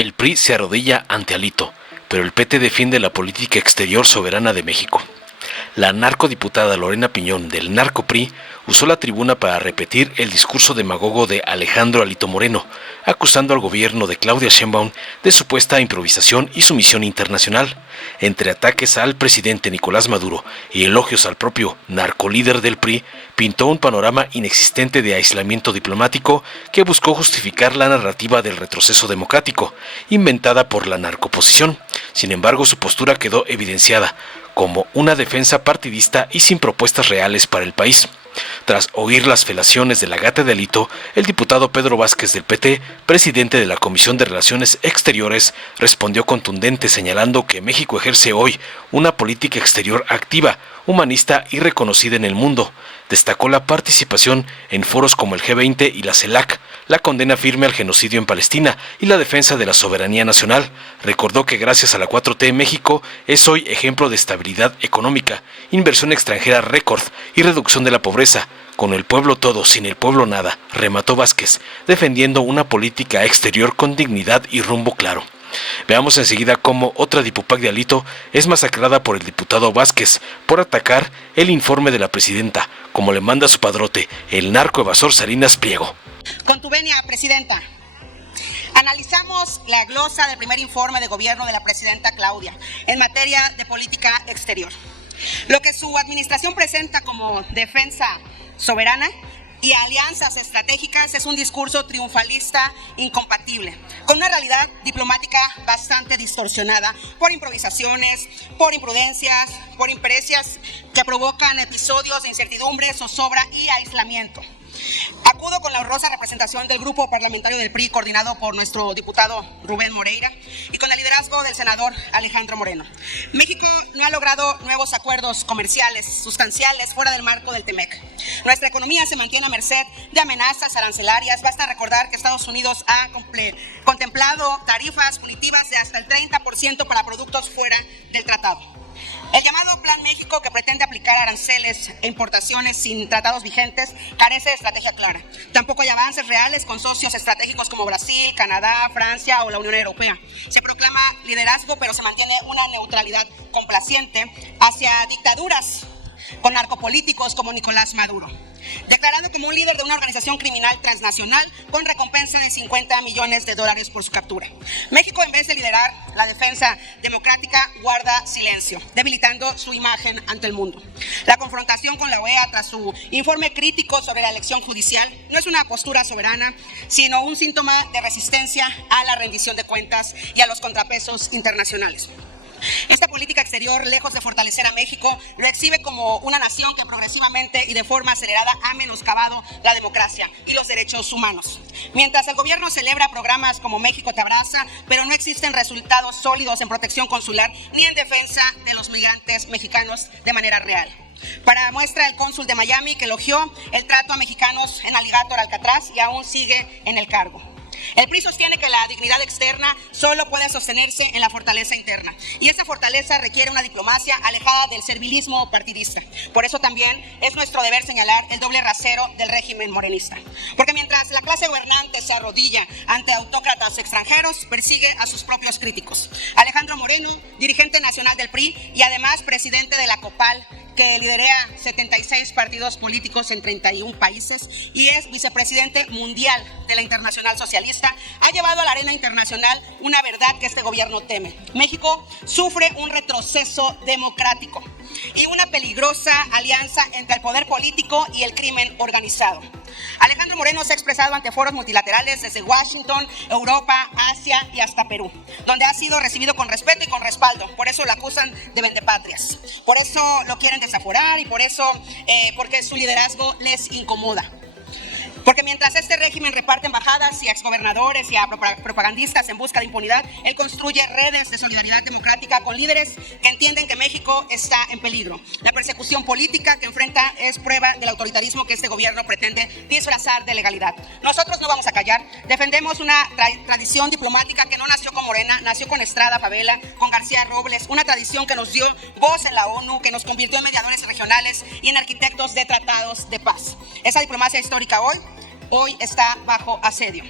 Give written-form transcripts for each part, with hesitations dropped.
El PRI se arrodilla ante Alito, pero el PT defiende la política exterior soberana de México. La narcodiputada Lorena Piñón del Narco-PRI usó la tribuna para repetir el discurso demagogo de Alejandro Alito Moreno, acusando al gobierno de Claudia Sheinbaum de supuesta improvisación y sumisión internacional. Entre ataques al presidente Nicolás Maduro y elogios al propio narcolíder del PRI, pintó un panorama inexistente de aislamiento diplomático que buscó justificar la narrativa del retroceso democrático, inventada por la narcoposición. Sin embargo, su postura quedó evidenciada como una defensa partidista y sin propuestas reales para el país. Tras oír las felaciones de la gata de Alito, el diputado Pedro Vázquez del PT, presidente de la Comisión de Relaciones Exteriores, respondió contundente señalando que México ejerce hoy una política exterior activa, humanista y reconocida en el mundo. Destacó la participación en foros como el G20 y la CELAC, la condena firme al genocidio en Palestina y la defensa de la soberanía nacional. Recordó que gracias a la 4T México es hoy ejemplo de estabilidad económica, inversión extranjera récord y reducción de la pobreza. Con el pueblo todo, sin el pueblo nada, remató Vázquez, defendiendo una política exterior con dignidad y rumbo claro. Veamos enseguida cómo otra dipupac de Alito es masacrada por el diputado Vázquez por atacar el informe de la presidenta, como le manda su padrote, el narcoevasor Salinas Pliego. Con tu venia, presidenta. Analizamos la glosa del primer informe de gobierno de la presidenta Claudia en materia de política exterior. Lo que su administración presenta como defensa soberana y alianzas estratégicas es un discurso triunfalista incompatible, con una realidad diplomática bastante distorsionada por improvisaciones, por imprudencias, por imperecias que provocan episodios de incertidumbre, zozobra y aislamiento. Acudo con la honrosa representación del grupo parlamentario del PRI, coordinado por nuestro diputado Rubén Moreira, y con el liderazgo del senador Alejandro Moreno. México no ha logrado nuevos acuerdos comerciales sustanciales fuera del marco del TEMEC. Nuestra economía se mantiene a merced de amenazas arancelarias. Basta recordar que Estados Unidos ha contemplado tarifas punitivas de hasta el 30% para productos fuera del tratado. El llamado Plan México, que pretende aplicar aranceles e importaciones sin tratados vigentes, carece de estrategia clara. Tampoco hay avances reales con socios estratégicos como Brasil, Canadá, Francia o la Unión Europea. Se proclama liderazgo, pero se mantiene una neutralidad complaciente hacia dictaduras con narcopolíticos como Nicolás Maduro, declarando como un líder de una organización criminal transnacional con recompensa de $50 millones por su captura. México, en vez de liderar la defensa democrática, guarda silencio, debilitando su imagen ante el mundo. La confrontación con la OEA tras su informe crítico sobre la elección judicial no es una postura soberana, sino un síntoma de resistencia a la rendición de cuentas y a los contrapesos internacionales. Esta política exterior, lejos de fortalecer a México, lo exhibe como una nación que progresivamente y de forma acelerada ha menoscabado la democracia y los derechos humanos. Mientras el gobierno celebra programas como México te abraza, pero no existen resultados sólidos en protección consular ni en defensa de los migrantes mexicanos de manera real. Para muestra, el cónsul de Miami, que elogió el trato a mexicanos en Alligator Alcatraz y aún sigue en el cargo. El PRI sostiene que la dignidad externa solo puede sostenerse en la fortaleza interna, y esa fortaleza requiere una diplomacia alejada del servilismo partidista. Por eso también es nuestro deber señalar el doble rasero del régimen morenista. Porque mientras la clase gobernante se arrodilla ante autócratas extranjeros, persigue a sus propios críticos. Alejandro Moreno, dirigente nacional del PRI y además presidente de la COPAL, que lidera 76 partidos políticos en 31 países y es vicepresidente mundial de la Internacional Socialista, ha llevado a la arena internacional una verdad que este gobierno teme. México sufre un retroceso democrático y una peligrosa alianza entre el poder político y el crimen organizado. Alejandro Moreno se ha expresado ante foros multilaterales desde Washington, Europa, Asia y hasta Perú, donde ha sido recibido con respeto y con respaldo. Por eso lo acusan de vendepatrias, por eso lo quieren desaforar y porque su liderazgo les incomoda. Porque mientras este régimen reparte embajadas y a exgobernadores y a propagandistas en busca de impunidad, él construye redes de solidaridad democrática con líderes que entienden que México está en peligro. La persecución política que enfrenta es prueba del autoritarismo que este gobierno pretende disfrazar de legalidad. Nosotros no vamos a callar. Defendemos una tradición diplomática que no nació con Morena, nació con Estrada Favela, con García Robles, una tradición que nos dio voz en la ONU, que nos convirtió en mediadores regionales y en arquitectos de tratados de paz. Esa diplomacia histórica hoy está bajo asedio.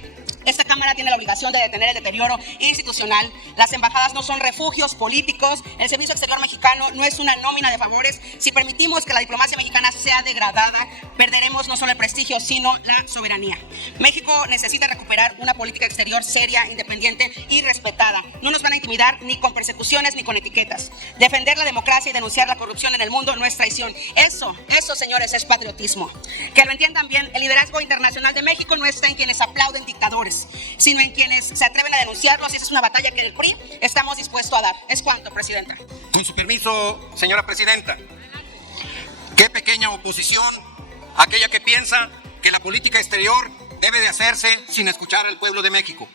Esta Cámara tiene la obligación de detener el deterioro institucional. Las embajadas no son refugios políticos. El Servicio Exterior mexicano no es una nómina de favores. Si permitimos que la diplomacia mexicana sea degradada, perderemos no solo el prestigio, sino la soberanía. México necesita recuperar una política exterior seria, independiente y respetada. No nos van a intimidar ni con persecuciones ni con etiquetas. Defender la democracia y denunciar la corrupción en el mundo no es traición. Eso, señores, es patriotismo. Que lo entiendan bien, el liderazgo internacional de México no está en quienes aplauden dictadores, sino en quienes se atreven a denunciarlos, y esa es una batalla que en el PRI estamos dispuestos a dar. ¿Es cuánto, Presidenta? Con su permiso, señora Presidenta. Qué pequeña oposición aquella que piensa que la política exterior debe de hacerse sin escuchar al pueblo de México.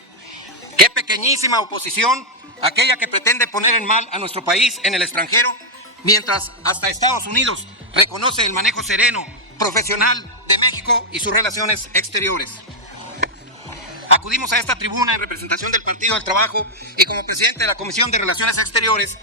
Qué pequeñísima oposición aquella que pretende poner en mal a nuestro país en el extranjero, mientras hasta Estados Unidos reconoce el manejo sereno, profesional de México y sus relaciones exteriores. Acudimos a esta tribuna en representación del Partido del Trabajo y como presidente de la Comisión de Relaciones Exteriores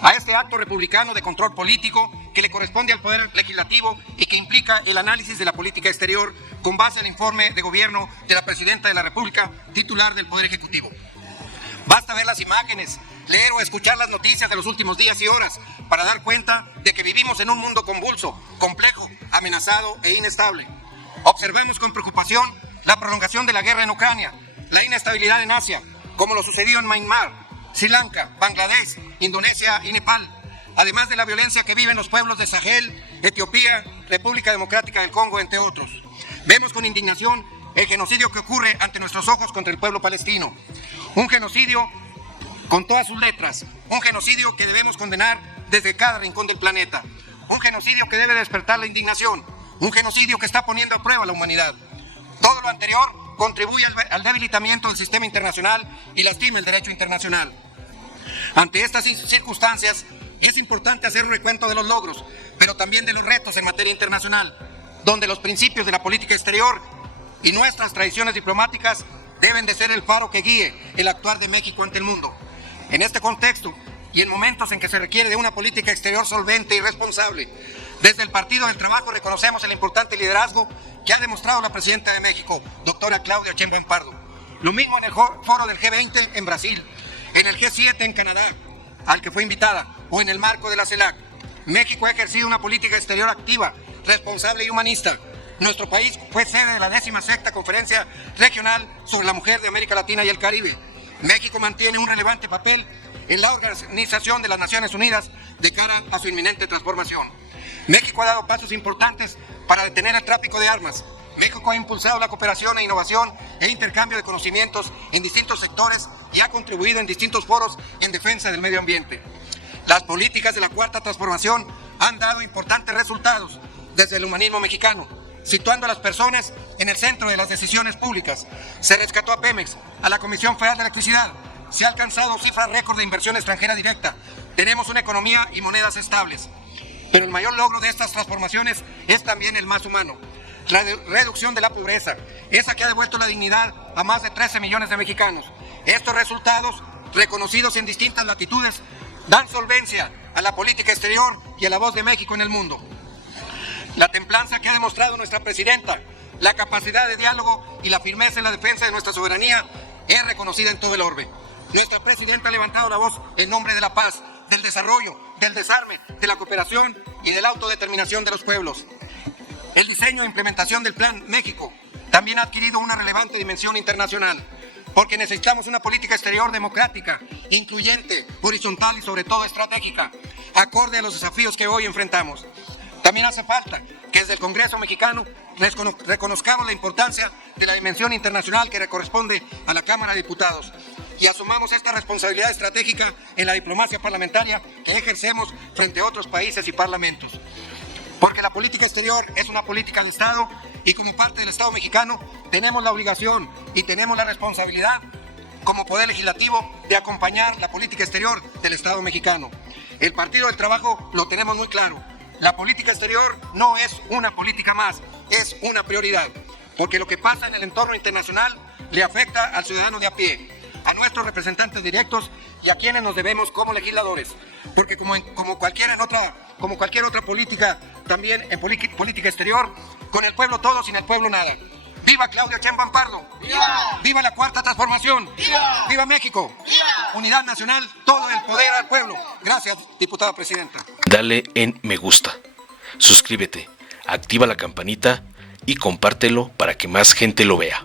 a este acto republicano de control político que le corresponde al Poder Legislativo y que implica el análisis de la política exterior con base al informe de gobierno de la Presidenta de la República, titular del Poder Ejecutivo. Basta ver las imágenes, leer o escuchar las noticias de los últimos días y horas para dar cuenta de que vivimos en un mundo convulso, complejo, amenazado e inestable. Observemos con preocupación la prolongación de la guerra en Ucrania, la inestabilidad en Asia, como lo sucedió en Myanmar, Sri Lanka, Bangladesh, Indonesia y Nepal, además de la violencia que viven los pueblos de Sahel, Etiopía, República Democrática del Congo, entre otros. Vemos con indignación el genocidio que ocurre ante nuestros ojos contra el pueblo palestino. Un genocidio con todas sus letras, un genocidio que debemos condenar desde cada rincón del planeta, un genocidio que debe despertar la indignación, un genocidio que está poniendo a prueba a la humanidad. Todo lo anterior contribuye al debilitamiento del sistema internacional y lastima el derecho internacional. Ante estas circunstancias, es importante hacer un recuento de los logros, pero también de los retos en materia internacional, donde los principios de la política exterior y nuestras tradiciones diplomáticas deben de ser el faro que guíe el actuar de México ante el mundo. En este contexto, y en momentos en que se requiere de una política exterior solvente y responsable, desde el Partido del Trabajo reconocemos el importante liderazgo que ha demostrado la Presidenta de México, doctora Claudia Sheinbaum Pardo. Lo mismo en el foro del G20 en Brasil, en el G7 en Canadá, al que fue invitada, o en el marco de la CELAC. México ha ejercido una política exterior activa, responsable y humanista. Nuestro país fue sede de la 16ª Conferencia Regional sobre la Mujer de América Latina y el Caribe. México mantiene un relevante papel en la Organización de las Naciones Unidas de cara a su inminente transformación. México ha dado pasos importantes para detener el tráfico de armas. México ha impulsado la cooperación e innovación e intercambio de conocimientos en distintos sectores y ha contribuido en distintos foros en defensa del medio ambiente. Las políticas de la Cuarta Transformación han dado importantes resultados desde el humanismo mexicano, situando a las personas en el centro de las decisiones públicas. Se rescató a Pemex, a la Comisión Federal de Electricidad. Se ha alcanzado cifras récord de inversión extranjera directa. Tenemos una economía y monedas estables. Pero el mayor logro de estas transformaciones es también el más humano. La reducción de la pobreza, esa que ha devuelto la dignidad a más de 13 millones de mexicanos. Estos resultados, reconocidos en distintas latitudes, dan solvencia a la política exterior y a la voz de México en el mundo. La templanza que ha demostrado nuestra presidenta, la capacidad de diálogo y la firmeza en la defensa de nuestra soberanía es reconocida en todo el orbe. Nuestra presidenta ha levantado la voz en nombre de la paz, del desarrollo, del desarme, de la cooperación y de la autodeterminación de los pueblos. El diseño e implementación del Plan México también ha adquirido una relevante dimensión internacional, porque necesitamos una política exterior democrática, incluyente, horizontal y sobre todo estratégica, acorde a los desafíos que hoy enfrentamos. También hace falta que desde el Congreso mexicano reconozcamos la importancia de la dimensión internacional que le corresponde a la Cámara de Diputados y asumamos esta responsabilidad estratégica en la diplomacia parlamentaria que ejercemos frente a otros países y parlamentos. Porque la política exterior es una política de Estado y como parte del Estado mexicano tenemos la obligación y tenemos la responsabilidad como Poder Legislativo de acompañar la política exterior del Estado mexicano. El Partido del Trabajo lo tenemos muy claro. La política exterior no es una política más, es una prioridad, porque lo que pasa en el entorno internacional le afecta al ciudadano de a pie, a nuestros representantes directos y a quienes nos debemos como legisladores, porque como cualquier otra política, también en política exterior, con el pueblo todo, sin el pueblo nada. ¡Viva Claudia Sheinbaum Pardo! ¡Viva! ¡Viva la Cuarta Transformación! ¡Viva! ¡Viva México! ¡Viva! Unidad nacional, todo el poder al pueblo. Gracias, diputada presidenta. Dale en me gusta, suscríbete, activa la campanita y compártelo para que más gente lo vea.